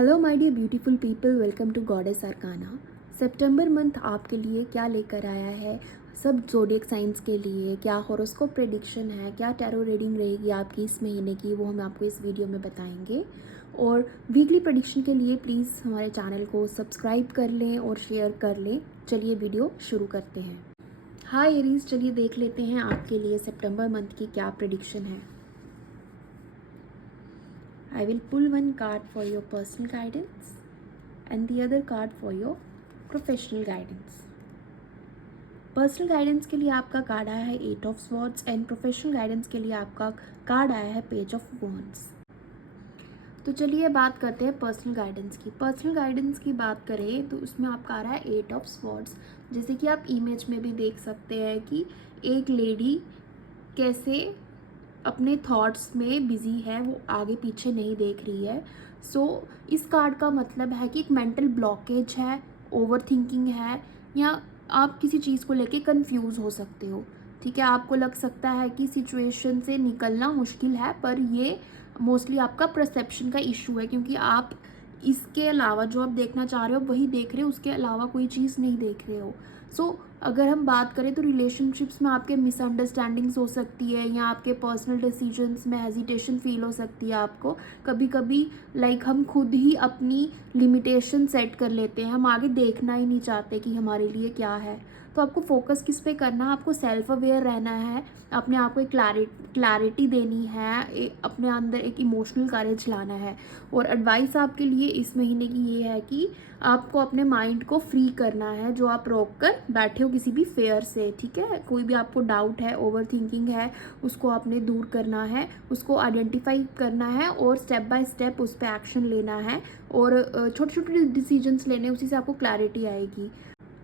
Hello my dear beautiful people, welcome to goddess Arcana. सितंबर month आपके लिए क्या लेकर आया है, सब ज़ोडिएक साइंस के लिए क्या हॉरोस्कोप प्रेडिक्शन है, क्या टैरो रीडिंग रहेगी आपकी इस महीने की, वो हम आपको इस वीडियो में बताएंगे। और वीकली प्रेडिक्शन के लिए प्लीज़ हमारे चैनल को सब्सक्राइब कर लें और शेयर कर लें। चलिए वीडियो शुरू करते हैं। हाय एरीज, चलिए देख लेते हैं आपके लिए सितंबर मंथ की क्या प्रेडिक्शन है। I will pull one card for your personal guidance and the other card for your professional guidance. Personal guidance के लिए आपका कार्ड आया है 8 of swords and professional guidance के लिए आपका कार्ड आया है पेज ऑफ वॉन्ड्स। तो चलिए बात करते हैं पर्सनल गाइडेंस की। पर्सनल गाइडेंस की बात करें तो उसमें आपका आ रहा है 8 ऑफ स्वॉर्ड्स। जैसे कि आप इमेज में भी देख सकते हैं कि एक लेडी कैसे अपने थॉट्स में बिजी है, वो आगे पीछे नहीं देख रही है। इस कार्ड का मतलब है कि एक मेंटल ब्लॉकेज है, ओवर थिंकिंग है, या आप किसी चीज़ को लेके कंफ्यूज हो सकते हो। ठीक है, आपको लग सकता है कि सिचुएशन से निकलना मुश्किल है, पर ये मोस्टली आपका परसेप्शन का इशू है, क्योंकि आप इसके अलावा जो आप देखना चाह रहे हो वही देख रहे हो, उसके अलावा कोई चीज़ नहीं देख रहे हो। अगर हम बात करें तो रिलेशनशिप्स में आपके मिसअंडरस्टैंडिंग्स हो सकती है, या आपके पर्सनल डिसीजंस में हेजिटेशन फील हो सकती है आपको। कभी कभी हम खुद ही अपनी लिमिटेशन सेट कर लेते हैं, हम आगे देखना ही नहीं चाहते कि हमारे लिए क्या है। तो आपको फोकस किस पे करना है, आपको सेल्फ अवेयर रहना है, अपने आप को एक क्लैरिटी देनी है, अपने अंदर एक इमोशनल करेज लाना है। और एडवाइस आपके लिए इस महीने की ये है कि आपको अपने माइंड को फ्री करना है, जो आप रोक कर बैठे हो किसी भी फेयर से। ठीक है, कोई भी आपको डाउट है, ओवर थिंकिंग है, उसको आपने दूर करना है, उसको आइडेंटिफाई करना है और स्टेप बाय स्टेप उस पर एक्शन लेना है। और छोटे छोटे डिसीजंस लेने, उसी से आपको क्लैरिटी आएगी।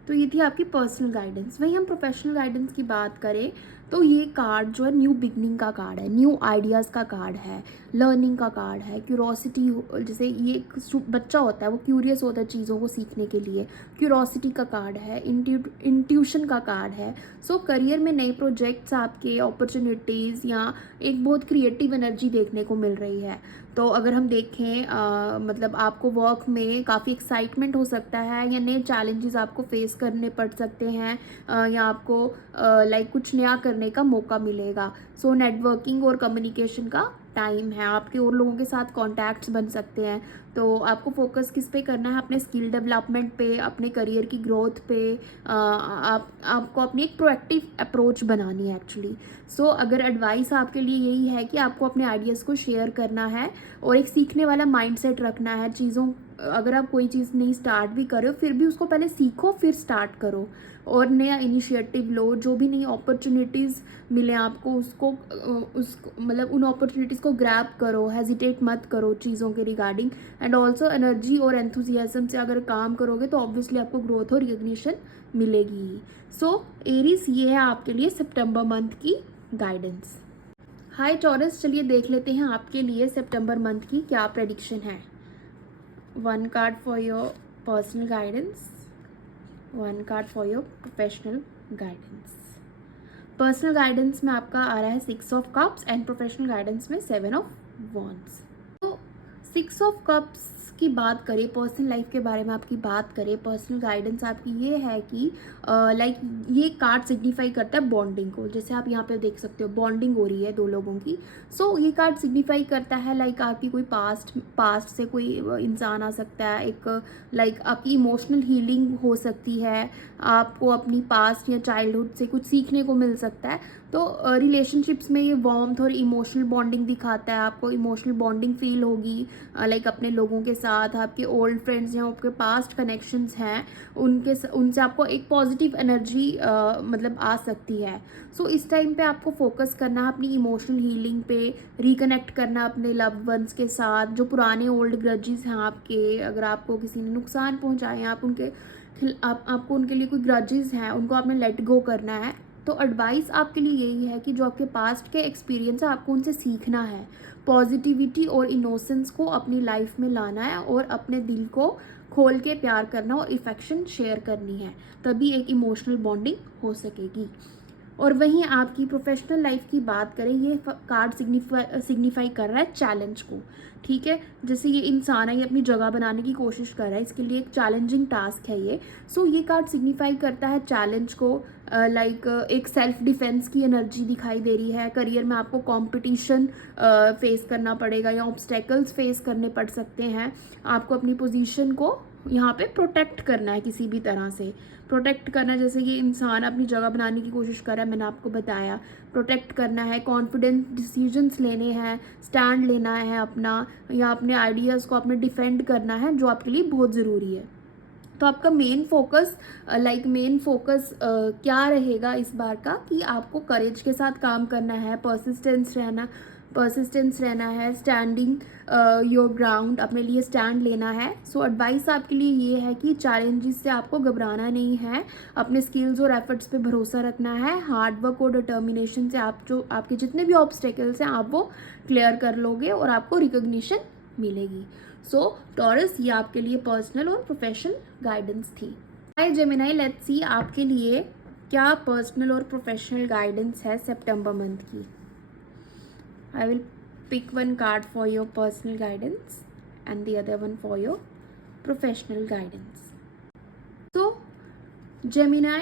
तो ये थी आपकी पर्सनल गाइडेंस। वहीं हम प्रोफेशनल गाइडेंस की बात करें तो ये कार्ड जो है न्यू बिगनिंग का कार्ड है, न्यू आइडियाज़ का कार्ड है, लर्निंग का कार्ड है, क्यूरोसिटी। जैसे ये एक बच्चा होता है, वो क्यूरियस होता है चीज़ों को सीखने के लिए, क्यूरोसिटी का कार्ड है, इंट्यूशन का कार्ड है। करियर में नए प्रोजेक्ट्स, आपके अपॉर्चुनिटीज़, या एक बहुत क्रिएटिव एनर्जी देखने को मिल रही है। तो अगर हम देखें मतलब आपको वर्क में काफ़ी एक्साइटमेंट हो सकता है, या नए चैलेंजेस आपको फेस करने पड़ सकते हैं, या आपको कुछ नया करने का मौका मिलेगा। नेटवर्किंग और कम्युनिकेशन का टाइम है, आपके और लोगों के साथ कॉन्टैक्ट्स बन सकते हैं। तो आपको फोकस किस पे करना है, अपने स्किल डेवलपमेंट पे, अपने करियर की ग्रोथ पे। आपको अपनी एक प्रोएक्टिव अप्रोच बनानी है एक्चुअली। अगर एडवाइस आपके लिए यही है कि आपको अपने आइडियाज़ को शेयर करना है और एक सीखने वाला माइंडसेट रखना है। चीज़ों, अगर आप कोई चीज़ नहीं स्टार्ट भी कर रहे हो, फिर भी उसको पहले सीखो फिर स्टार्ट करो और नया इनिशिएटिव लो। जो भी नई अपॉर्चुनिटीज़ मिले आपको, उसको मतलब उन अपॉर्चुनिटीज़ को ग्रैब करो, हेजिटेट मत करो चीज़ों के रिगार्डिंग। एंड ऑल्सो एनर्जी और एंथुजियाज्म से अगर काम करोगे तो ऑब्वियसली आपको ग्रोथ और रिकग्निशन मिलेगी ही। एरीज, ये है आपके लिए सितंबर मंथ की गाइडेंस। हाय टॉरस, चलिए देख लेते हैं आपके लिए सितंबर मंथ की क्या प्रेडिक्शन है। One card for your personal guidance, one card for your professional guidance. Personal guidance में आपका आ रहा है 6 of cups and professional guidance में 7 ऑफ वॉन्ड्स। तो 6 ऑफ कप्स की बात करें, पर्सनल लाइफ के बारे में आपकी बात करें, पर्सनल गाइडेंस आपकी ये है कि ये कार्ड सिग्निफाई करता है बॉन्डिंग को। जैसे आप यहाँ पे देख सकते हो बॉन्डिंग हो रही है दो लोगों की। ये कार्ड सिग्निफाई करता है आपकी कोई पास्ट से कोई इंसान आ सकता है, एक आपकी इमोशनल हीलिंग हो सकती है, आपको अपनी पास्ट या चाइल्डहुड से कुछ सीखने को मिल सकता है। रिलेशनशिप्स में ये वार्मथ और इमोशनल बॉन्डिंग दिखाता है, आपको इमोशनल बॉन्डिंग फील होगी अपने लोगों के साथ, आपके ओल्ड फ्रेंड्स या आपके पास्ट कनेक्शंस हैं उनसे आपको एक पॉजिटिव एनर्जी मतलब आ सकती है। इस टाइम पे आपको फोकस करना है अपनी इमोशनल हीलिंग पे, रिकनेक्ट करना अपने लव्ड वंस के साथ। जो पुराने ओल्ड ग्रजेस हैं आपके, अगर आपको किसी ने नुकसान पहुंचाए, आपको उनके लिए कोई ग्रजेस हैं, उनको आपने लेट गो करना है। तो एडवाइस आपके लिए यही है कि जो आपके पास्ट के एक्सपीरियंस है, आपको उनसे सीखना है, पॉजिटिविटी और इनोसेंस को अपनी लाइफ में लाना है, और अपने दिल को खोल के प्यार करना और इफेक्शन शेयर करनी है, तभी एक इमोशनल बॉन्डिंग हो सकेगी। और वहीं आपकी प्रोफेशनल लाइफ की बात करें, ये कार्ड सिग्निफाई कर रहा है चैलेंज को, ठीक है। जैसे ये इंसान है, ये अपनी जगह बनाने की कोशिश कर रहा है, इसके लिए एक चैलेंजिंग टास्क है ये। सो ये कार्ड सिग्निफाई करता है चैलेंज को, लाइक एक सेल्फ डिफेंस की एनर्जी दिखाई दे रही है। करियर में आपको कंपटीशन फेस करना पड़ेगा या ऑब्स्टेकल्स फेस करने पड़ सकते हैं। आपको अपनी पोजीशन को यहाँ पे प्रोटेक्ट करना है, किसी भी तरह से प्रोटेक्ट करना। जैसे कि इंसान अपनी जगह बनाने की कोशिश कर रहा है, मैंने आपको बताया, प्रोटेक्ट करना है, कॉन्फिडेंट डिसीजंस लेने हैं, स्टैंड लेना है अपना, या अपने आइडियाज़ को अपने डिफेंड करना है, जो आपके लिए बहुत ज़रूरी है। तो आपका मेन फोकस क्या रहेगा इस बार का, कि आपको करेज के साथ काम करना है, पर्सिस्टेंस रहना है, स्टैंडिंग योर ग्राउंड, अपने लिए स्टैंड लेना है। सो एडवाइस आपके लिए ये है कि चैलेंजेस से आपको घबराना नहीं है, अपने स्किल्स और एफर्ट्स पे भरोसा रखना है, हार्ड वर्क और डिटर्मिनेशन से आपके जितने भी ऑब्स्टेकल्स हैं आप वो क्लियर कर लोगे और आपको रिकॉग्निशन मिलेगी। सो टॉरस, ये आपके लिए पर्सनल और प्रोफेशनल गाइडेंस थी। हाय जेमिनाई, लेट्स सी आपके लिए क्या पर्सनल और प्रोफेशनल गाइडेंस है सितंबर मंथ की। I will pick one card for your personal guidance and the other one for your professional guidance. So, Gemini,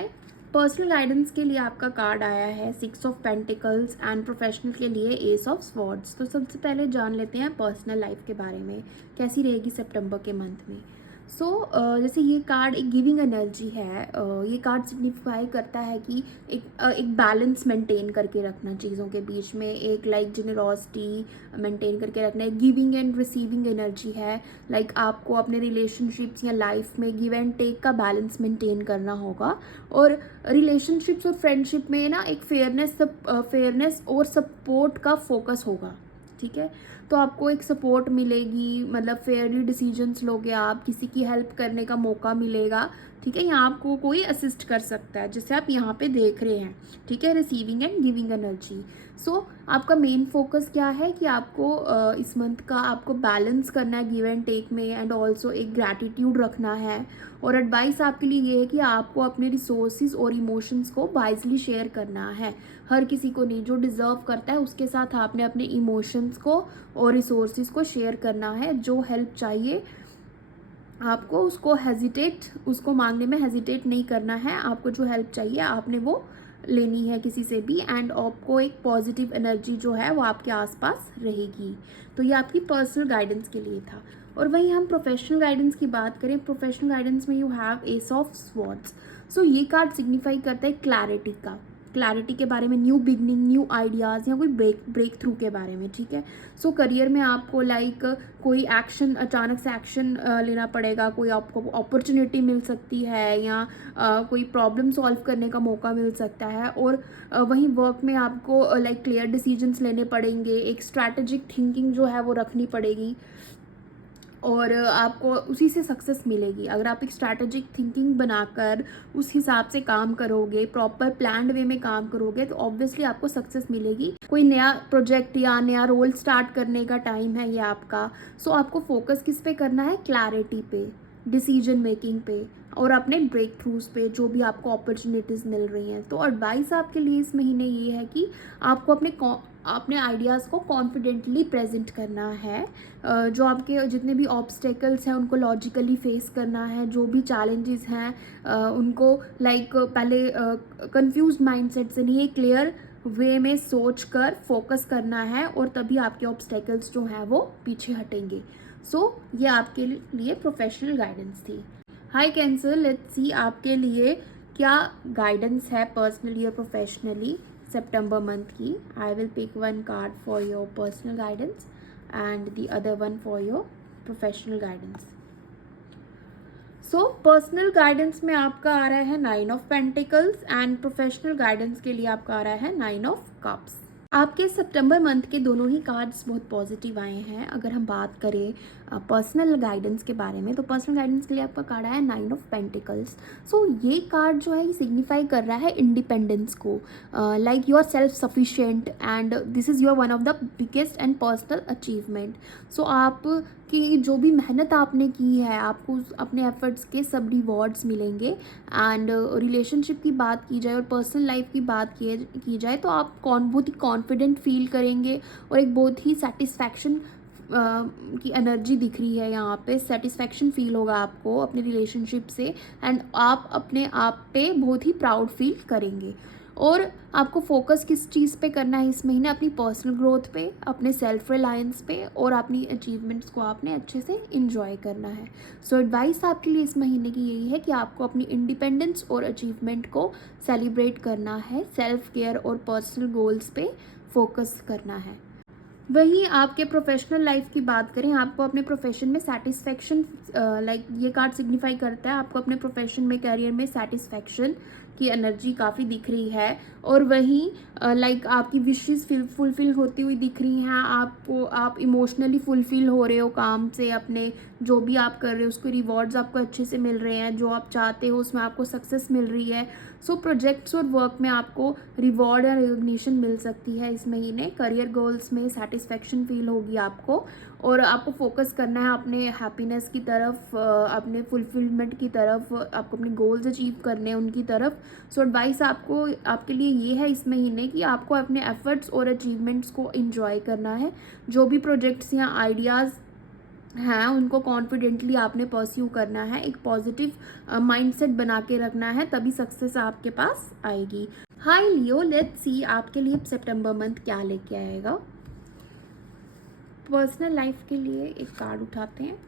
personal guidance के लिए आपका कार्ड आया है 6 ऑफ पेंटिकल्स एंड प्रोफेशनल के लिए एस ऑफ स्वॉर्ड्स। तो सबसे पहले जान लेते हैं पर्सनल लाइफ के बारे में, कैसी रहेगी सितंबर के मंथ में। सो जैसे ये कार्ड एक गिविंग एनर्जी है, ये कार्ड सिग्निफाई करता है कि एक बैलेंस मेंटेन करके रखना चीज़ों के बीच में, एक लाइक जेनरॉसिटी मेंटेन करके रखना, एक गिविंग एंड रिसीविंग एनर्जी है। लाइक आपको अपने रिलेशनशिप्स या लाइफ में गिव एंड टेक का बैलेंस मेंटेन करना होगा, और रिलेशनशिप्स और फ्रेंडशिप में ना एक फेयरनेस और सपोर्ट का फोकस होगा, ठीक है। तो आपको एक सपोर्ट मिलेगी, मतलब फेयरली डिसीजंस लोगे आप, किसी की हेल्प करने का मौका मिलेगा, ठीक है। यहाँ आपको कोई असिस्ट कर सकता है, जैसे आप यहाँ पे देख रहे हैं, ठीक है, रिसीविंग एंड गिविंग एनर्जी। सो आपका मेन फोकस क्या है कि आपको इस मंथ का आपको बैलेंस करना है गिव एंड टेक में, एंड ऑल्सो एक ग्रैटिट्यूड रखना है। और एडवाइस आपके लिए ये है कि आपको अपने रिसोर्सेज और इमोशंस को वाइजली शेयर करना है, हर किसी को नहीं, जो डिज़र्व करता है उसके साथ आपने अपने इमोशंस को और रिसोर्सेज को शेयर करना है। जो हेल्प चाहिए आपको उसको मांगने में हेजिटेट नहीं करना है। आपको जो हेल्प चाहिए आपने वो लेनी है किसी से भी, एंड आपको एक पॉजिटिव एनर्जी जो है वो आपके आसपास रहेगी। तो ये आपकी पर्सनल गाइडेंस के लिए था। और वहीं हम प्रोफेशनल गाइडेंस की बात करें, प्रोफेशनल गाइडेंस में you have ace of swords. So ये कार्ड सिग्निफाई करता है क्लैरिटी के बारे में, न्यू बिगनिंग, न्यू आइडियाज़, या कोई ब्रेक थ्रू के बारे में, ठीक है। सो करियर में आपको लाइक कोई एक्शन, अचानक से एक्शन लेना पड़ेगा, कोई आपको अपॉर्चुनिटी मिल सकती है, या कोई प्रॉब्लम सॉल्व करने का मौका मिल सकता है। और वहीं वर्क में आपको लाइक क्लियर डिसीजंस लेने पड़ेंगे, एक स्ट्रैटेजिक थिंकिंग जो है वो रखनी पड़ेगी, और आपको उसी से सक्सेस मिलेगी। अगर आप एक स्ट्रैटेजिक थिंकिंग बनाकर उस हिसाब से काम करोगे, प्रॉपर प्लान्ड वे में काम करोगे, तो ऑब्वियसली आपको सक्सेस मिलेगी। कोई नया प्रोजेक्ट या नया रोल स्टार्ट करने का टाइम है ये आपका। सो आपको फोकस किस पे करना है, क्लैरिटी पे, डिसीजन मेकिंग पे, और अपने ब्रेक थ्रूज पे, जो भी आपको अपॉर्चुनिटीज़ मिल रही हैं। तो एडवाइस आपके लिए इस महीने ये है कि आपको अपने आइडियाज़ को कॉन्फिडेंटली प्रेजेंट करना है, जो आपके जितने भी ऑब्स्टेकल्स हैं उनको लॉजिकली फेस करना है, जो भी चैलेंजेस हैं उनको लाइक पहले कंफ्यूज्ड माइंडसेट से नहीं, क्लियर वे में सोच कर फोकस करना है, और तभी आपके ऑब्स्टेकल्स जो हैं वो पीछे हटेंगे। सो ये आपके लिए प्रोफेशनल गाइडेंस थी। हाय कैंसर, लेट्स सी आपके लिए क्या गाइडेंस है पर्सनली और प्रोफेशनली सितंबर मंथ की। I will pick one card for your personal guidance and the other one for your professional guidance. So personal guidance में आपका आ रहा है 9 of pentacles, and professional guidance के लिए आपका आ रहा है 9 ऑफ कप्स। आपके सितंबर मंथ के दोनों ही कार्ड्स बहुत पॉजिटिव आए हैं। अगर हम बात करें पर्सनल गाइडेंस के बारे में, तो पर्सनल गाइडेंस के लिए आपका कार्ड आया 9 ऑफ पेंटिकल्स। सो ये कार्ड जो है ये सिग्निफाई कर रहा है इंडिपेंडेंस को, like you are self sufficient and this is your one of the biggest and personal achievement. So आप कि जो भी मेहनत आपने की है आपको अपने एफर्ट्स के सब रिवॉर्ड्स मिलेंगे। एंड रिलेशनशिप की बात की जाए और पर्सनल लाइफ की बात की जाए तो आप बहुत ही कॉन्फिडेंट फील करेंगे और एक बहुत ही सेटिस्फैक्शन की एनर्जी दिख रही है यहाँ पे। सेटिस्फैक्शन फील होगा आपको अपने रिलेशनशिप से एंड आप अपने आप पे बहुत ही प्राउड फील करेंगे। और आपको फोकस किस चीज़ पे करना है इस महीने, अपनी पर्सनल ग्रोथ पे, अपने सेल्फ रिलायंस पे और अपनी अचीवमेंट्स को आपने अच्छे से इंजॉय करना है। सो एडवाइस आपके लिए इस महीने की यही है कि आपको अपनी इंडिपेंडेंस और अचीवमेंट को सेलिब्रेट करना है, सेल्फ केयर और पर्सनल गोल्स पे फोकस करना है। वहीं आपके प्रोफेशनल लाइफ की बात करें, आपको अपने प्रोफेशन में सेटिस्फैक्शन, लाइक ये कार्ड सिग्निफाई करता है आपको अपने प्रोफेशन में, करियर में सेटिस्फैक्शन की एनर्जी काफ़ी दिख रही है। और वहीं लाइक आपकी विशेस फुलफिल होती हुई दिख रही हैं आपको, आप इमोशनली फुलफिल हो रहे हो काम से, अपने जो भी आप कर रहे हो उसके रिवॉर्ड्स आपको अच्छे से मिल रहे हैं, जो आप चाहते हो उसमें आपको सक्सेस मिल रही है। सो प्रोजेक्ट्स और वर्क में आपको रिवॉर्ड या रिकॉग्निशन मिल सकती है इस महीने। करियर गोल्स में सेटिस्फैक्शन फील होगी आपको और आपको फोकस करना है अपने हैप्पीनेस की तरफ, अपने फुलफिलमेंट की तरफ, आपको अपने गोल्स अचीव करने हैं उनकी तरफ। सो एडवाइस आपको आपके लिए ये है इस महीने कि आपको अपने एफर्ट्स और अचीवमेंट्स को एंजॉय करना है। जो भी प्रोजेक्ट्स या आइडियाज़ हैं उनको कॉन्फिडेंटली आपने परस्यू करना है, एक पॉजिटिव माइंडसेट बना के रखना है, तभी सक्सेस आपके पास आएगी। हाय लियो, लेट्स सी आपके लिए सितंबर मंथ क्या लेके आएगा। पर्सनल लाइफ के लिए एक कार्ड उठाते हैं,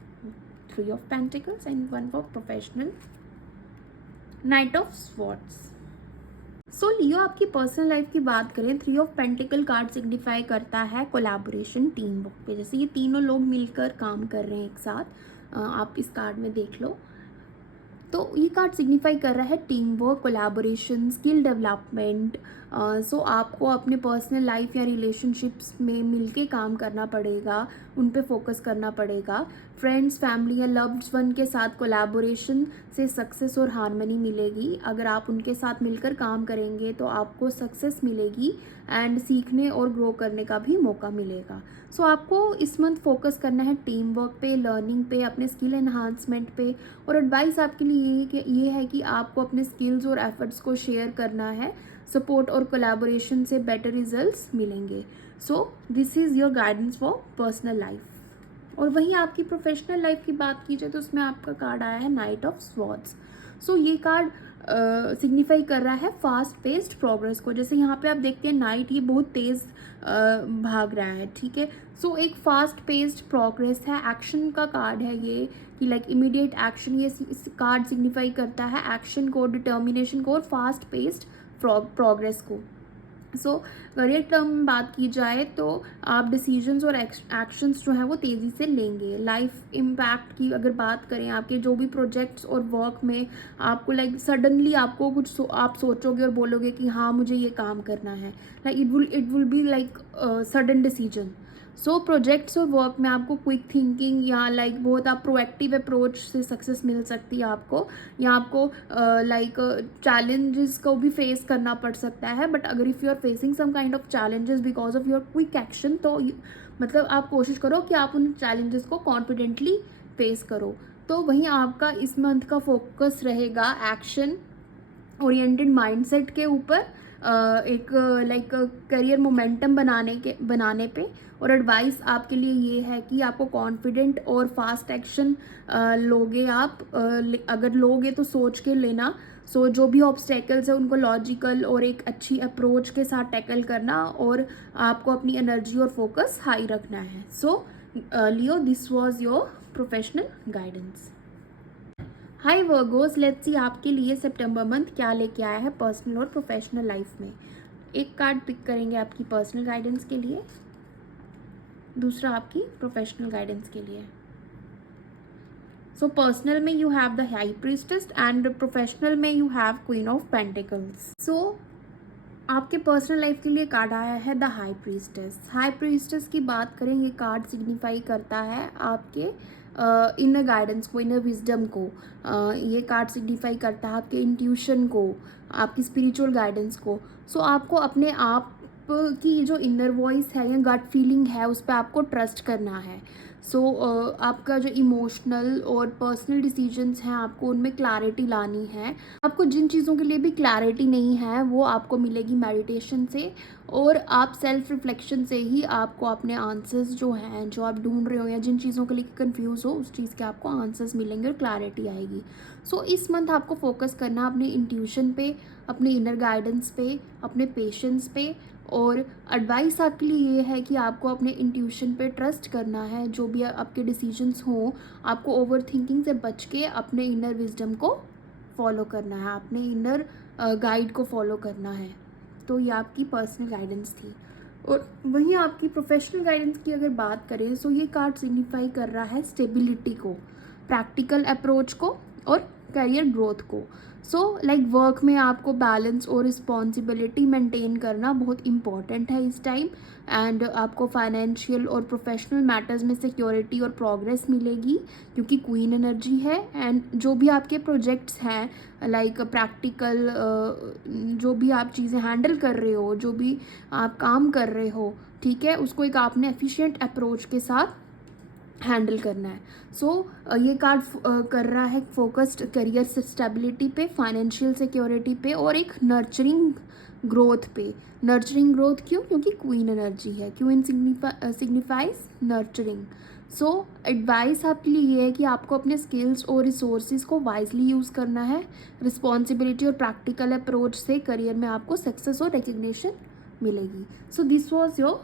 3 of pentacles and 1 for professional, knight of swords. So Leo, आपकी पर्सनल लाइफ की बात करें, 3 ऑफ पेंटिकल कार्ड सिग्निफाई करता है कोलैबोरेशन, टीम वर्क पे। जैसे ये तीनों लोग मिलकर काम कर रहे हैं एक साथ, आप इस कार्ड में देख लो। तो ये कार्ड सिग्निफाई कर रहा है team work, collaboration, skill development. So आपको अपने पर्सनल लाइफ या रिलेशनशिप्स में मिलके काम करना पड़ेगा, उन पे फोकस करना पड़ेगा। फ्रेंड्स, फैमिली या लव्ड वन के साथ कोलैबोरेशन से सक्सेस और हार्मनी मिलेगी। अगर आप उनके साथ मिलकर काम करेंगे तो आपको सक्सेस मिलेगी एंड सीखने और ग्रो करने का भी मौका मिलेगा। सो आपको इस मंथ फोकस करना है टीम वर्क पे, लर्निंग पे, अपने स्किल एनहांसमेंट पे। और एडवाइस आपके लिए ये है कि आपको अपने स्किल्स और एफर्ट्स को शेयर करना है, सपोर्ट और कोलैबोरेशन से बेटर रिजल्ट्स मिलेंगे। सो this is your guidance for personal life. और वहीं आपकी प्रोफेशनल लाइफ की बात की जाए तो उसमें आपका कार्ड आया है नाइट ऑफ स्वॉर्ड्स। सो ये कार्ड सिग्निफाई कर रहा है फास्ट पेस्ड प्रोग्रेस को। जैसे यहाँ पे आप देखते हैं नाइट ये बहुत तेज़ भाग रहा है, ठीक है। सो एक फास्ट पेस्ड प्रोग्रेस है, एक्शन का कार्ड है ये, कि लाइक इमीडिएट एक्शन। ये कार्ड सिग्निफाई करता है एक्शन को, डिटर्मिनेशन को और फास्ट पेस्ड प्रोग्रेस को। सो करियर टर्म में बात की जाए तो आप डिसीजंस और एक्शंस जो हैं वो तेज़ी से लेंगे। लाइफ इम्पैक्ट की अगर बात करें, आपके जो भी प्रोजेक्ट्स और वर्क में आपको लाइक सडनली आपको कुछ आप सोचोगे और बोलोगे कि हाँ मुझे ये काम करना है, like it will be like sudden decision. So projects और वर्क में आपको क्विक थिंकिंग या लाइक बहुत आप प्रोएक्टिव अप्रोच से सक्सेस मिल सकती है आपको, या आपको लाइक चैलेंजेस को भी फेस करना पड़ सकता है। बट अगर if you are facing some kind of challenges because of your quick action, तो मतलब आप कोशिश करो कि आप उन चैलेंजेस को कॉन्फिडेंटली फेस करो। तो वहीं आपका इस मंथ का फोकस रहेगा एक्शन ओरिएंटेड माइंडसेट के ऊपर, एक लाइक करियर मोमेंटम बनाने पे। और एडवाइस आपके लिए ये है कि आपको कॉन्फिडेंट और फास्ट एक्शन लोगे आप, अगर लोगे तो सोच के लेना। सो जो भी ऑब्स्टेकल्स है उनको लॉजिकल और एक अच्छी अप्रोच के साथ टैकल करना, और आपको अपनी एनर्जी और फोकस हाई रखना है। So Leo, this was your professional guidance. Hi Virgos, let's see आपके लिए सितंबर मंथ क्या लेके आया है पर्सनल और प्रोफेशनल लाइफ में। एक कार्ड पिक करेंगे आपकी पर्सनल गाइडेंस के लिए, दूसरा आपकी प्रोफेशनल गाइडेंस के लिए। सो पर्सनल में you have the high priestess and professional में you have queen of pentacles. So आपके पर्सनल लाइफ के लिए कार्ड आया है the high priestess. High priestess की बात करें, ये कार्ड सिग्निफाई करता है आपके इनर गाइडेंस को, इनर विजडम को। ये कार्ड सिग्निफाई करता है आपके इंट्यूशन को, आपकी स्पिरिचुअल गाइडेंस को। सो आपको अपने आप की जो इनर वॉइस है या गट फीलिंग है उस पर आपको ट्रस्ट करना है। सो आपका जो इमोशनल और पर्सनल डिसीजंस हैं आपको उनमें क्लैरिटी लानी है। आपको जिन चीज़ों के लिए भी क्लैरिटी नहीं है वो आपको मिलेगी मेडिटेशन से, और आप सेल्फ रिफ्लेक्शन से ही आपको अपने आंसर्स जो हैं, जो आप ढूंढ रहे हो या जिन चीज़ों के लिए कंफ्यूज हो, उस चीज़ के आपको आंसर्स मिलेंगे और क्लैरिटी आएगी। सो इस मंथ आपको फोकस करना अपने इंट्यूशन पे, अपने इनर गाइडेंस पे, अपने पेशेंस पे। और एडवाइस आपके लिए ये है कि आपको अपने इंट्यूशन पे ट्रस्ट करना है। जो भी आपके डिसीजंस हों, आपको ओवर थिंकिंग से बच के अपने इनर विजडम को फॉलो करना है, अपने इनर गाइड को फॉलो करना है। तो ये आपकी पर्सनल गाइडेंस थी। और वहीं आपकी प्रोफेशनल गाइडेंस की अगर बात करें, सो ये कार्ड सिग्निफाई कर रहा है स्टेबिलिटी को, प्रैक्टिकल अप्रोच को और करियर ग्रोथ को। सो लाइक वर्क में आपको बैलेंस और रिस्पॉन्सिबिलिटी मेंटेन करना बहुत इंपॉर्टेंट है इस टाइम। एंड आपको फाइनेंशियल और प्रोफेशनल मैटर्स में सिक्योरिटी और प्रोग्रेस मिलेगी क्योंकि क्वीन एनर्जी है। एंड जो भी आपके प्रोजेक्ट्स हैं, लाइक प्रैक्टिकल जो भी आप चीज़ें हैंडल कर रहे हो, जो भी आप काम कर रहे हो, ठीक है, उसको एक आपने एफिशिएंट अप्रोच के साथ हैंडल करना है। सो ये कार्ड कर रहा है फोकस्ड करियर स्टेबिलिटी पे, फाइनेंशियल सिक्योरिटी पे और एक नर्चरिंग ग्रोथ पे। नर्चरिंग ग्रोथ क्यों? क्योंकि क्वीन एनर्जी है, क्वीन सिग्निफाइज नर्चरिंग। सो एडवाइस आपके लिए ये है कि आपको अपने स्किल्स और रिसोर्सेज को वाइजली यूज़ करना है। रिस्पॉन्सिबिलिटी और प्रैक्टिकल अप्रोच से करियर में आपको सक्सेस और रिकग्निशन मिलेगी। So this was your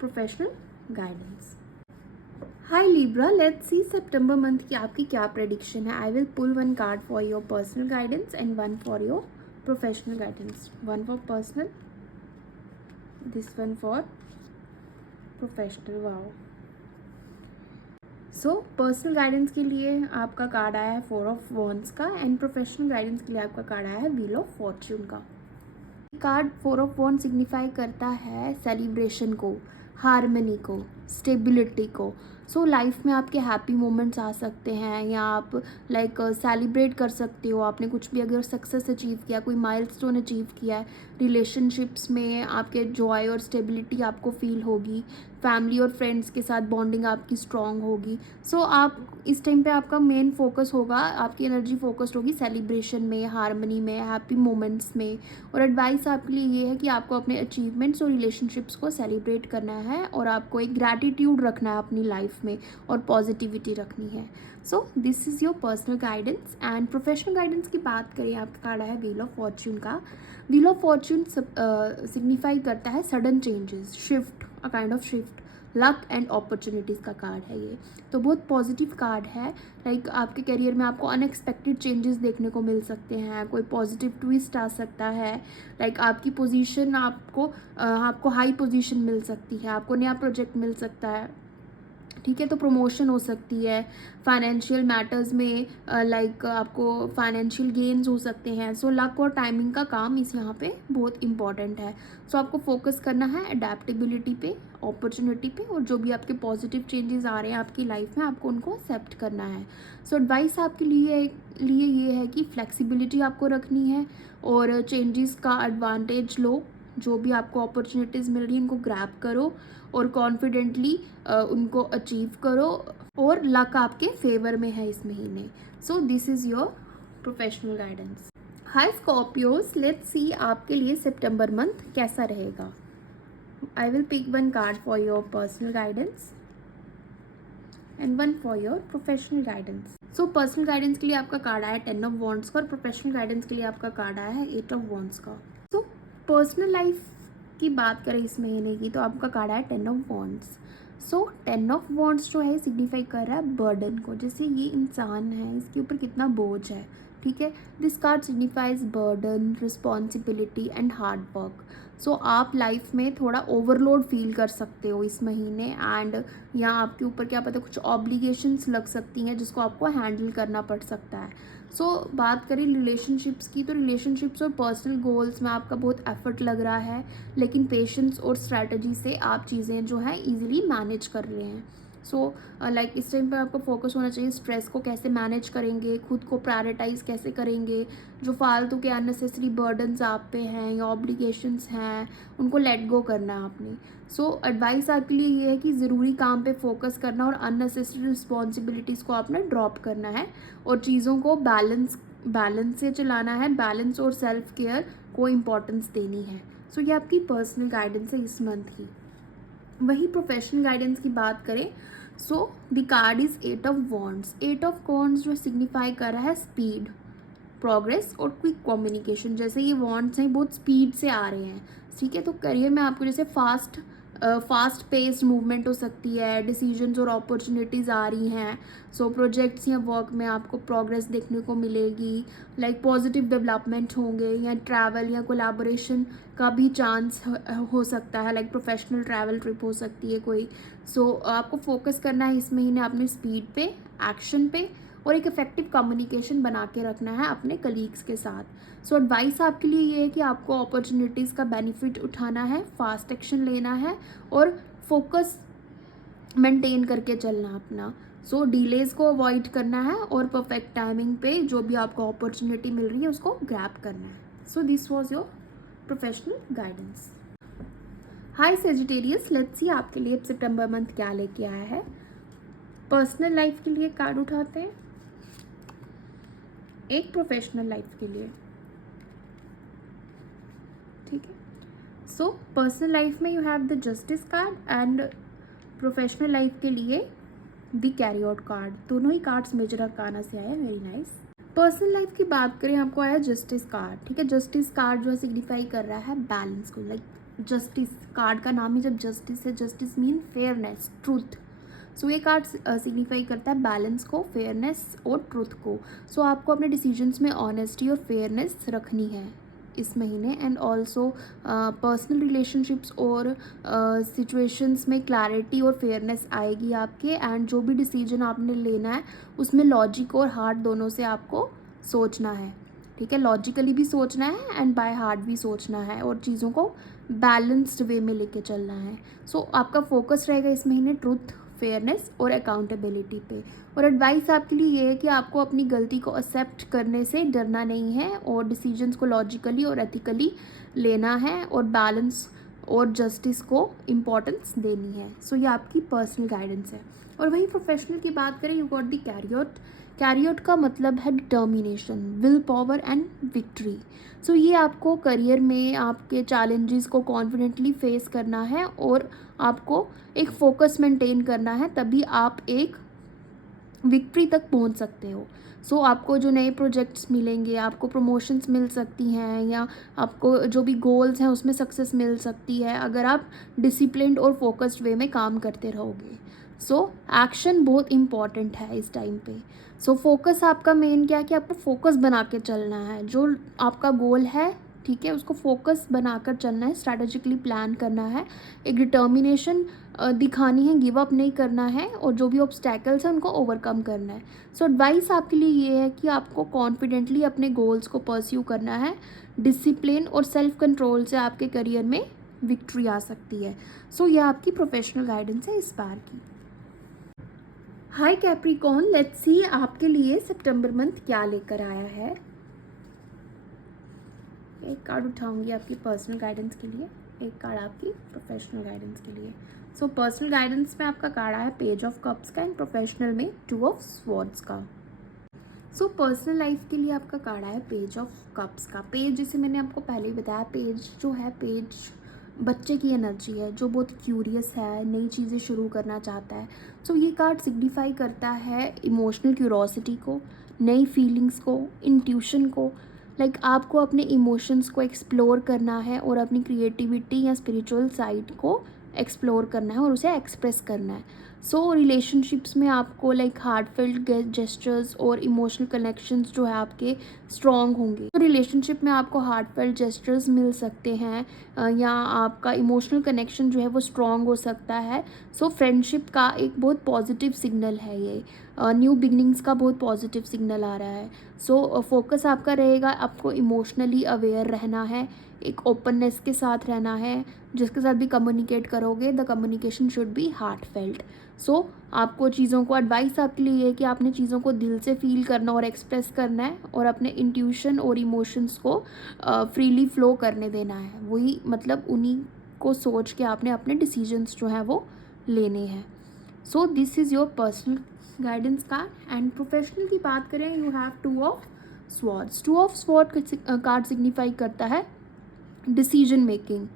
professional guidance. Hi Libra, let's see सितंबर मंथ की आपकी क्या प्रेडिक्शन है। I will pull one card for your personal guidance and one for your professional guidance. One for personal, this one for professional. Wow. So personal guidance के लिए आपका card आया है 4 ऑफ वॉन्ड्स का, एंड प्रोफेशनल गाइडेंस के लिए आपका card आया है व्हील ऑफ फॉर्च्यून का। कार्ड 4 ऑफ वॉन्ड सिग्निफाई करता है सेलिब्रेशन को, हार्मनी को, स्टेबिलिटी को। सो लाइफ में आपके हैप्पी मोमेंट्स आ सकते हैं या आप लाइक सेलिब्रेट कर सकते हो। आपने कुछ भी अगर सक्सेस अचीव किया, कोई माइलस्टोन अचीव किया है, रिलेशनशिप्स में आपके जॉय और स्टेबिलिटी आपको फील होगी। फैमिली और फ्रेंड्स के साथ बॉन्डिंग आपकी स्ट्रॉन्ग होगी। सो आप इस टाइम पे आपका मेन फोकस होगा, आपकी एनर्जी फोकस्ड होगी सेलिब्रेशन में, हार्मनी में, हैप्पी मोमेंट्स में। और एडवाइस आपके लिए ये है कि आपको अपने अचीवमेंट्स और रिलेशनशिप्स को सेलिब्रेट करना है और आपको एक ग्रैटिट्यूड रखना है अपनी लाइफ में और पॉजिटिविटी रखनी है। सो this is your personal guidance. And professional guidance की बात करें, आपका कार्ड है व्हील ऑफ फॉर्च्यून का। व्हील ऑफ फॉर्च्यून सिग्निफाई करता है sudden changes, shift, a kind of shift, luck and opportunities का कार्ड है ये। तो बहुत पॉजिटिव कार्ड है। लाइक आपके करियर में आपको अनएक्सपेक्टेड चेंजेस देखने को मिल सकते हैं, कोई पॉजिटिव ट्विस्ट आ सकता है। लाइक आपकी पोजीशन, आपको हाई पोजीशन मिल सकती है, आपको नया प्रोजेक्ट मिल सकता है, ठीक है, तो प्रमोशन हो सकती है। फाइनेंशियल मैटर्स में लाइक आपको फाइनेंशियल गेन्स हो सकते हैं। सो लक और टाइमिंग का काम इस यहाँ पे बहुत इंपॉर्टेंट है। सो आपको फोकस करना है अडेप्टेबिलिटी पे, अपॉर्चुनिटी पे, और जो भी आपके पॉजिटिव चेंजेस आ रहे हैं आपकी लाइफ में आपको उनको एक्सेप्ट करना है। सो एडवाइस आपके लिए ये है कि फ्लेक्सिबिलिटी आपको रखनी है और चेंजेस का एडवांटेज लो। जो भी आपको अपॉर्चुनिटीज़ मिल रही हैं उनको ग्रैब करो और कॉन्फिडेंटली उनको अचीव करो, और लक आपके फेवर में है इस महीने। So this is your professional guidance. Hi Scorpios, let's see आपके लिए सितंबर मंथ कैसा रहेगा। I will pick one card for your personal guidance and one for your professional guidance. So personal guidance के लिए आपका कार्ड आया है 10 ऑफ वॉन्ड्स का और प्रोफेशनल गाइडेंस के लिए आपका कार्ड आया है 8 ऑफ वॉन्ड्स का। सो पर्सनल लाइफ की बात करें इस महीने की, तो आपका कार्ड आया 10 of wands. So 10 of wands जो है सिग्निफाई कर रहा है बर्डन को, जैसे ये इंसान है, इसके ऊपर कितना बोझ है, ठीक है। This card signifies burden, responsibility and hard work. So आप लाइफ में थोड़ा ओवरलोड फील कर सकते हो इस महीने, एंड यहाँ आपके ऊपर क्या पता कुछ ऑब्लिगेशंस लग सकती हैं जिसको आपको हैंडल करना पड़ सकता है। सो बात करें रिलेशनशिप्स की, तो रिलेशनशिप्स और पर्सनल गोल्स में आपका बहुत एफर्ट लग रहा है, लेकिन पेशेंस और स्ट्रैटेजी से आप चीज़ें जो हैं ईजिली मैनेज कर रहे हैं। सो लाइक इस टाइम पर आपको फोकस होना चाहिए स्ट्रेस को कैसे मैनेज करेंगे, खुद को प्रायोरिटाइज कैसे करेंगे, जो फालतू के अननेसेसरी बर्डन्स आप पे हैं या ऑब्लिगेशंस हैं उनको लेट गो करना है आपने। सो एडवाइस आपके लिए ये है कि ज़रूरी काम पे फोकस करना और अननेसेसरी रिस्पॉन्सिबिलिटीज़ को आपने ड्रॉप करना है और चीज़ों को बैलेंस से चलाना है। बैलेंस और सेल्फ केयर को इम्पोर्टेंस देनी है। सो ये आपकी पर्सनल गाइडेंस है इस मंथ की। वही प्रोफेशनल गाइडेंस की बात करें, so the card is 8 of wands. 8 of wands जो सिग्निफाई कर रहा है स्पीड, प्रोग्रेस और क्विक कम्युनिकेशन। जैसे ये वॉन्ड्स हैं बहुत स्पीड से आ रहे हैं, ठीक है। तो करियर में आपको जैसे फास्ट पेस्ड मूवमेंट हो सकती है, डिसीजंस और अपॉर्चुनिटीज़ आ रही हैं। सो प्रोजेक्ट्स या वर्क में आपको प्रोग्रेस देखने को मिलेगी, लाइक पॉजिटिव डेवलपमेंट होंगे, या ट्रैवल या कोलैबोरेशन का भी चांस हो सकता है, लाइक प्रोफेशनल ट्रैवल ट्रिप हो सकती है कोई। सो आपको फोकस करना है इस महीने अपनी स्पीड पे, एक्शन पे, और एक इफेक्टिव कम्युनिकेशन बना के रखना है अपने कलीग्स के साथ। सो एडवाइस आपके लिए ये है कि आपको अपॉर्चुनिटीज़ का बेनिफिट उठाना है, फास्ट एक्शन लेना है और फोकस मेंटेन करके चलना अपना। सो डिलेज़ को अवॉइड करना है और परफेक्ट टाइमिंग पे जो भी आपको अपॉर्चुनिटी मिल रही है उसको ग्रैब करना है। सो this was your professional guidance. Hi Sagittarius, let's see आपके लिए सितंबर मंथ क्या लेके आया है। पर्सनल लाइफ के लिए कार्ड उठाते हैं, एक प्रोफेशनल लाइफ के लिए, ठीक है। सो पर्सनल लाइफ में you have the justice card and professional life के लिए द कैरियर कार्ड। दोनों ही कार्ड्स मेजर अरकाना से आए हैं, वेरी नाइस। पर्सनल लाइफ की बात करें, आपको आया जस्टिस कार्ड, ठीक है। जस्टिस कार्ड जो है सिग्निफाई कर रहा है बैलेंस को, लाइक जस्टिस कार्ड का नाम ही जब जस्टिस है, जस्टिस मीन फेयरनेस, ट्रूथ। सो ये कार्ड सिग्निफाई करता है बैलेंस को, फेयरनेस और ट्रूथ को। सो आपको अपने डिसीजंस में ऑनेस्टी और फेयरनेस रखनी है इस महीने, एंड ऑल्सो पर्सनल रिलेशनशिप्स और सिचुएशंस में क्लैरिटी और फेयरनेस आएगी आपके, एंड जो भी डिसीजन आपने लेना है उसमें लॉजिक और हार्ट दोनों से आपको सोचना है, ठीक है। लॉजिकली भी सोचना है एंड बाय हार्ट भी सोचना है और चीज़ों को बैलेंस्ड वे में लेके चलना है। सो आपका फोकस रहेगा इस महीने ट्रूथ, फेयरनेस और अकाउंटेबिलिटी पे। और एडवाइस आपके लिए ये है कि आपको अपनी गलती को एक्सेप्ट करने से डरना नहीं है और डिसीजंस को लॉजिकली और एथिकली लेना है और बैलेंस और जस्टिस को इम्पोर्टेंस देनी है। सो ये आपकी पर्सनल गाइडेंस है। और वही प्रोफेशनल की बात करें, you got the career. Career का मतलब है determination, will power and victory. So ये आपको करियर में आपके चैलेंजेस को कॉन्फिडेंटली फेस करना है और आपको एक फोकस मेंटेन करना है, तभी आप एक विक्ट्री तक पहुंच सकते हो। सो आपको जो नए प्रोजेक्ट्स मिलेंगे, आपको प्रमोशंस मिल सकती हैं, या आपको जो भी गोल्स हैं उसमें सक्सेस मिल सकती है अगर आप डिसिप्लिन्ड और फोकस्ड वे में काम करते रहोगे। सो एक्शन बहुत इम्पॉर्टेंट है इस टाइम पे। सो फोकस आपका मेन क्या है कि आपको फोकस बना के चलना है, जो आपका गोल है, ठीक है, उसको फोकस बनाकर चलना है, स्ट्रैटेजिकली प्लान करना है, एक डिटर्मिनेशन दिखानी है, गिव अप नहीं करना है, और जो भी ऑब्स्टैकल्स हैं उनको ओवरकम करना है। सो एडवाइस आपके लिए ये है कि आपको कॉन्फिडेंटली अपने गोल्स को परस्यू करना है। डिसिप्लिन और सेल्फ कंट्रोल से आपके करियर में विक्ट्री आ सकती है। सो ये आपकी प्रोफेशनल गाइडेंस है इस बार की। हाय कैप्रिकॉर्न, लेट्स सी आपके लिए सितंबर मंथ क्या लेकर आया है। एक कार्ड उठाऊंगी आपकी पर्सनल गाइडेंस के लिए, एक कार्ड आपकी प्रोफेशनल गाइडेंस के लिए। सो पर्सनल गाइडेंस में आपका कार्ड आया पेज ऑफ कप्स का एंड प्रोफेशनल में 2 ऑफ स्वॉर्ड्स का। सो पर्सनल लाइफ के लिए आपका कार्ड आया पेज ऑफ कप्स का। पेज, जैसे मैंने आपको पहले ही बताया, पेज जो है, पेज बच्चे की एनर्जी है जो बहुत क्यूरियस है, नई चीज़ें शुरू करना चाहता है। सो ये कार्ड सिग्निफाई करता है इमोशनल क्यूरोसिटी को, नई फीलिंग्स को, इंट्यूशन को, लाइक आपको अपने इमोशंस को एक्सप्लोर करना है और अपनी क्रिएटिविटी या स्पिरिचुअल साइड को एक्सप्लोर करना है और उसे एक्सप्रेस करना है। सो रिलेशनशिप्स में आपको लाइक हार्टफेल्ट जेस्चर्स और इमोशनल कनेक्शंस जो है आपके स्ट्रॉन्ग होंगे। तो रिलेशनशिप में आपको हार्टफेल्ट जेस्चर्स मिल सकते हैं या आपका इमोशनल कनेक्शन जो है वो स्ट्रॉन्ग हो सकता है। सो फ्रेंडशिप का एक बहुत पॉजिटिव सिग्नल है ये, न्यू बिगनिंग्स का बहुत पॉजिटिव सिग्नल आ रहा है। सो फोकस आपका रहेगा, आपको इमोशनली अवेयर रहना है, एक ओपननेस के साथ रहना है। जिसके साथ भी कम्युनिकेट करोगे the communication should be heart felt. So आपको चीज़ों को, एडवाइस आपके लिए ये है कि आपने चीज़ों को दिल से फील करना और एक्सप्रेस करना है और अपने इंट्यूशन और इमोशंस को फ्रीली फ्लो करने देना है। वही मतलब उन्हीं को सोच के आपने अपने डिसीजंस जो हैं वो लेने हैं। सो this is your personal guidance card. And professional की बात करें, you have two of swords. Two of sword card signify करता है डिसीजन मेकिंग,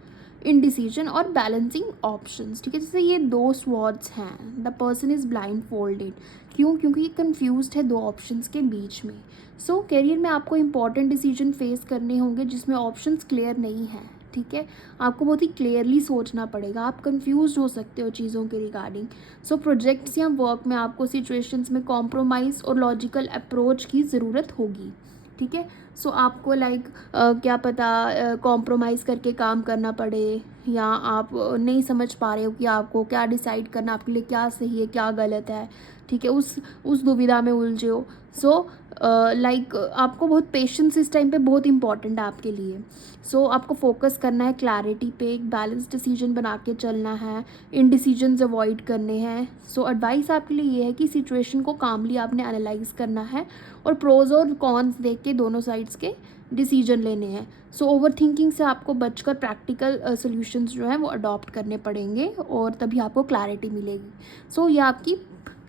इनडिसीजन और बैलेंसिंग ऑप्शंस। ठीक है, जैसे ये दो स्वॉर्ड्स हैं, the person is blind folded. क्यों? क्योंकि ये कन्फ्यूज्ड है दो ऑप्शंस के बीच में। सो करियर में आपको इंपॉर्टेंट डिसीजन फेस करने होंगे जिसमें ऑप्शंस क्लियर नहीं हैं। ठीक है, आपको बहुत ही क्लियरली सोचना पड़ेगा, आप कंफ्यूज हो सकते हो चीज़ों के रिगार्डिंग। सो प्रोजेक्ट्स या वर्क में आपको सिचुएशंस में कॉम्प्रोमाइज़ और लॉजिकल अप्रोच की ज़रूरत होगी। ठीक है, सो आपको लाइक क्या पता कॉम्प्रोमाइज़ करके काम करना पड़े, या आप नहीं समझ पा रहे हो कि आपको क्या डिसाइड करना, आपके लिए क्या सही है क्या गलत है। ठीक है, उस दुविधा में उलझे हो। सो लाइक आपको बहुत पेशेंस इस टाइम पे बहुत इंपॉर्टेंट है आपके लिए। सो आपको फोकस करना है क्लैरिटी पे, एक बैलेंस डिसीजन बना के चलना है, इन डिसीजंस अवॉइड करने हैं। सो एडवाइस आपके लिए ये है कि सिचुएशन को कामली आपने एनालाइज करना है और प्रोज और कॉन्स देख के दोनों साइड्स के डिसीजन लेने हैं। सो ओवर थिंकिंग से आपको बचकर प्रैक्टिकल सोल्यूशंस जो हैं वो अडॉप्ट करने पड़ेंगे और तभी आपको क्लैरिटी मिलेगी। सो ये आपकी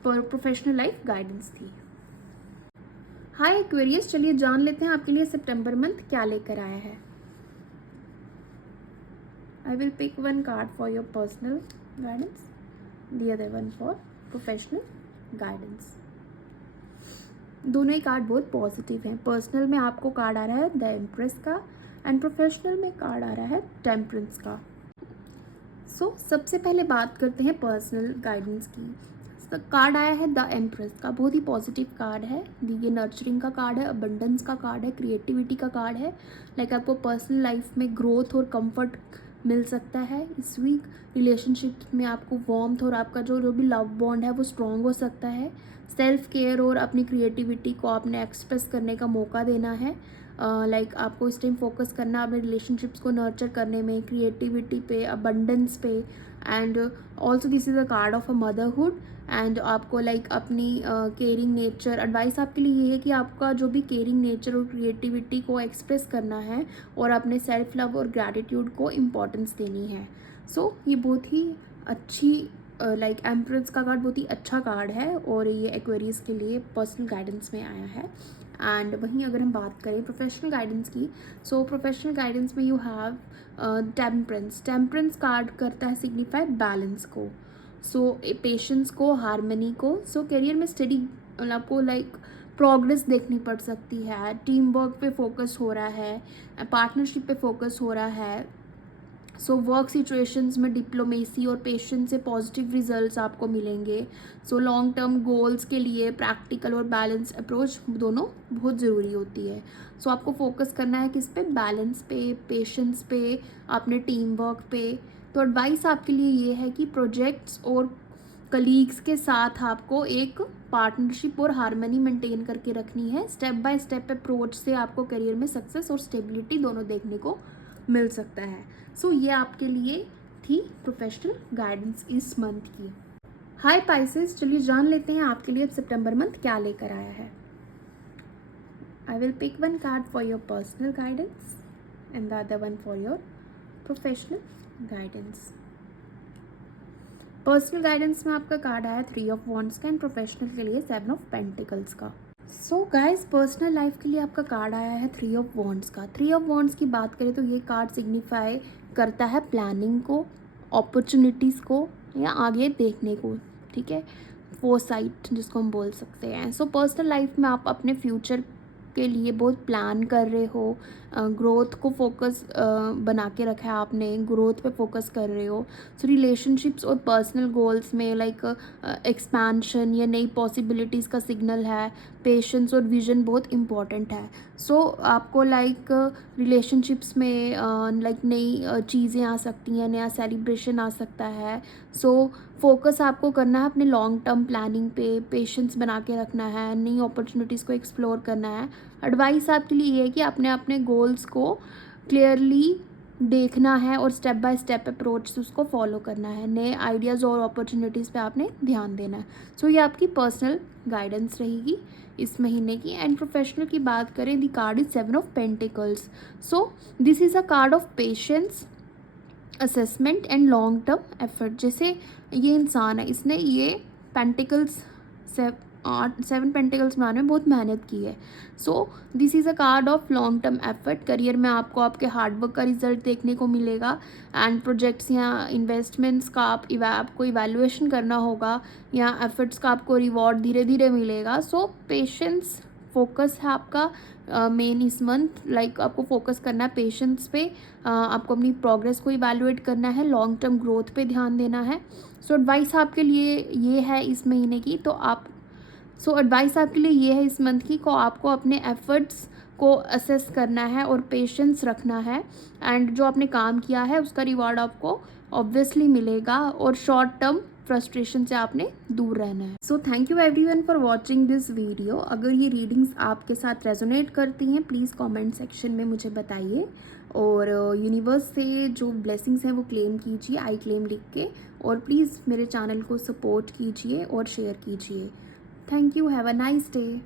प्रोफेशनल लाइफ गाइडेंस थी। हाय एक्वेरियस, चलिए जान लेते हैं आपके लिए सितंबर मंथ क्या लेकर आया है। I will pick one card for your personal guidance, the other one for professional guidance. दोनों ही कार्ड बहुत पॉजिटिव हैं। पर्सनल में आपको कार्ड आ रहा है द एम्प्रेस का एंड प्रोफेशनल में कार्ड आ रहा है टेम्परेंस का। सो सबसे पहले बात करते हैं पर्सनल गाइडेंस की। कार्ड आया है द एम्प्रेस का, बहुत ही पॉजिटिव कार्ड है। ये नर्चरिंग का कार्ड है, अबंडेंस का कार्ड है, क्रिएटिविटी का कार्ड है। लाइक आपको पर्सनल लाइफ में ग्रोथ और कंफर्ट मिल सकता है इस वीक। रिलेशनशिप में आपको वार्मथ और आपका जो भी लव बॉन्ड है वो स्ट्रॉन्ग हो सकता है। सेल्फ केयर और अपनी क्रिएटिविटी को आपने एक्सप्रेस करने का मौका देना है। लाइक आपको इस टाइम फोकस करना अपने रिलेशनशिप्स को नर्चर करने में, क्रिएटिविटी पे, अबंडेंस पे। And also this is a card of a motherhood. And आपको लाइक अपनी केयरिंग नेचर, एडवाइस आपके लिए ये है कि आपका जो भी केयरिंग नेचर और क्रिएटिविटी को एक्सप्रेस करना है और अपने सेल्फ लव और ग्रैटिट्यूड को इम्पॉर्टेंस देनी है। सो ये बहुत ही अच्छी लाइक एम्प्रेस का कार्ड बहुत ही अच्छा कार्ड है और ये एक्वेरियस के लिए पर्सनल गाइडेंस में आया है। एंड वहीं अगर हम बात करें प्रोफेशनल गाइडेंस की, सो प्रोफेशनल गाइडेंस में you have temperance. Temperance card करता है सिग्निफाई बैलेंस को, सो पेशेंस को, हारमनी को। सो करियर में स्टडी आपको लाइक प्रोग्रेस देखनी पड़ सकती है, टीम वर्क पे फोकस हो रहा है, पार्टनरशिप पे फोकस हो रहा है। सो वर्क सिचुएशंस में डिप्लोमेसी और पेशेंस से पॉजिटिव रिजल्ट्स आपको मिलेंगे। सो लॉन्ग टर्म गोल्स के लिए प्रैक्टिकल और बैलेंस अप्रोच दोनों बहुत ज़रूरी होती है। सो आपको फोकस करना है किस पे, बैलेंस पे, पेशेंस पे, अपने टीम वर्क पे। तो एडवाइस आपके लिए ये है कि प्रोजेक्ट्स और कलीग्स के साथ आपको एक पार्टनरशिप और हारमनी मेंटेन करके रखनी है। स्टेप बाय स्टेप अप्रोच से आपको करियर में सक्सेस और स्टेबिलिटी दोनों देखने को मिल सकता है। सो ये आपके लिए थी प्रोफेशनल गाइडेंस इस मंथ की। हाय पाइसेस, चलिए जान लेते हैं आपके लिए सितंबर मंथ क्या लेकर आया है। I will pick one card for your personal guidance and the other one for your professional guidance. Personal guidance में आपका कार्ड आया 3 ऑफ वॉन्ड्स का एंड प्रोफेशनल के लिए 7 ऑफ पेंटिकल्स का। सो गाइस, पर्सनल लाइफ के लिए आपका कार्ड आया है 3 ऑफ वॉन्ड्स का। 3 ऑफ वॉन्ड्स की बात करें तो ये कार्ड सिग्निफाई करता है प्लानिंग को, अपॉर्चुनिटीज़ को या आगे देखने को। ठीक है, फोरसाइट जिसको हम बोल सकते हैं। सो पर्सनल लाइफ में आप अपने फ्यूचर के लिए बहुत प्लान कर रहे हो ग्रोथ को फोकस बना के रखा है, आपने ग्रोथ पे फोकस कर रहे हो। सो रिलेशनशिप्स और पर्सनल गोल्स में लाइक एक्सपेंशन या नई पॉसिबिलिटीज़ का सिग्नल है। पेशेंस और विजन बहुत इम्पॉर्टेंट है। सो आपको लाइक रिलेशनशिप्स में लाइक नई चीज़ें आ सकती हैं, नया सेलिब्रेशन आ सकता है। सो फोकस आपको करना है अपने लॉन्ग टर्म प्लानिंग पे, पेशेंस बना के रखना है, नई अपॉर्चुनिटीज़ को एक्सप्लोर करना है। एडवाइस आपके लिए ये है कि अपने अपने गोल्स को क्लियरली देखना है और स्टेप बाय स्टेप अप्रोच से उसको फॉलो करना है। नए आइडियाज़ और अपॉर्चुनिटीज़ पे आपने ध्यान देना है। सो ये आपकी पर्सनल गाइडेंस रहेगी इस महीने की। एंड प्रोफेशनल की बात करें, the card is 7 of pentacles. So this is a card of patience, assessment and long term effort. जैसे ये इंसान है, इसने ये पेंटिकल्स 7 पेंटिकल्स में आने में बहुत मेहनत की है। सो this is a card of long term effort. Career में आपको आपके हार्डवर्क का रिजल्ट देखने को मिलेगा। एंड प्रोजेक्ट्स या इन्वेस्टमेंट्स का आपको इवैल्यूएशन करना होगा, या एफर्ट्स का आपको रिवॉर्ड धीरे धीरे मिलेगा। सो पेशेंस फोकस है आपका मेन इस मंथ। लाइक आपको फोकस करना है पेशेंस पे, आपको अपनी प्रोग्रेस को इवैल्यूएट करना है, लॉन्ग टर्म ग्रोथ पे ध्यान देना है। सो एडवाइस आपके लिए ये है इस महीने की, एडवाइस आपके लिए ये है इस मंथ की को आपको अपने एफर्ट्स को असेस करना है और पेशेंस रखना है। एंड जो आपने काम किया है उसका रिवॉर्ड आपको ऑब्वियसली मिलेगा, और शॉर्ट टर्म फ्रस्ट्रेशन से आपने दूर रहना है। So thank you everyone for watching this video. अगर ये रीडिंग्स आपके साथ रेजोनेट करती हैं, प्लीज़ कमेंट सेक्शन में मुझे बताइए, और यूनिवर्स से जो ब्लेसिंग्स हैं वो क्लेम कीजिए, आई क्लेम लिख के, और प्लीज़ मेरे चैनल को सपोर्ट कीजिए और शेयर कीजिए। Thank you, have a nice day.